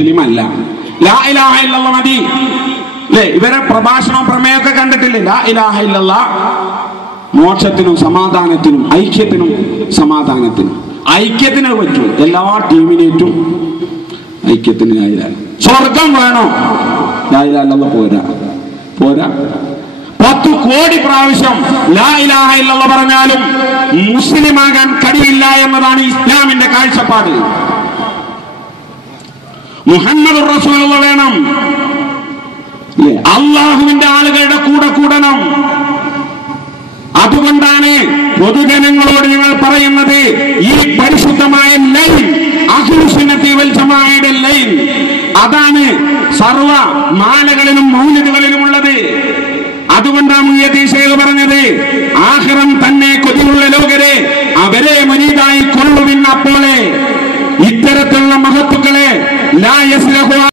മുസ്ലിം അല്ല. ലാ ഇലാഹ ഇല്ലല്ലാഹ് മതി അല്ലേ? ഇവരെ പ്രഭാഷണവും പ്രമേയമൊക്കെ കണ്ടിട്ടില്ലേ? ലാ ഇലാഹ ഇല്ലല്ലാഹ് മോക്ഷത്തിനും സമാധാനത്തിനും ഐക്യത്തിനും സമാധാനത്തിനും ഐക്യത്തിന് പറ്റൂ. എല്ലാ ടീമിനേറ്റും ഐക്യത്തിന് ലാ ഇലാഹ. സ്വർഗം വേണോ? ലാ ഇലാഹ ഇല്ലല്ലാഹ് പോരാ. 10 കോടി പ്രാവശ്യം ലാ ഇലാഹ ഇല്ലല്ലാഹ് പറഞ്ഞാലും മുസ്ലിമാകാൻ കഴിയില്ല എന്നതാണ് ഇസ്ലാമിന്റെ കാഴ്ചപ്പാട്. മുഹമ്മദ് റസൂലുള്ളാഹി വേണം. അള്ളാഹുവിന്റെ ആളുകളുടെ കൂടെ കൂടണം. അതുകൊണ്ടാണ് പൊതുജനങ്ങളോട് ഞങ്ങൾ പറയുന്നത്, ഈ പരിശുദ്ധമായ ലൈൻ അഹ്ലുസുന്നത്തി വൽ ജമാഅയുടെ ലൈൻ, അതാണ് സർവ മാലകളിലും മൗലിദുകളിലും ഉള്ളത്. അതുകൊണ്ടാണ് മുഹ്യിദ്ദീൻ ശൈഖ് പറഞ്ഞത്, ആഖിറം തന്നെ കൊതിയുള്ള ലോകരെ അവരെ മുരീദായി കൊള്ളുവിൻ. അപ്പോളെ ഇത്തരത്തിലുള്ള മഹത്തുക്കളെ ലാ യസ്ലഹു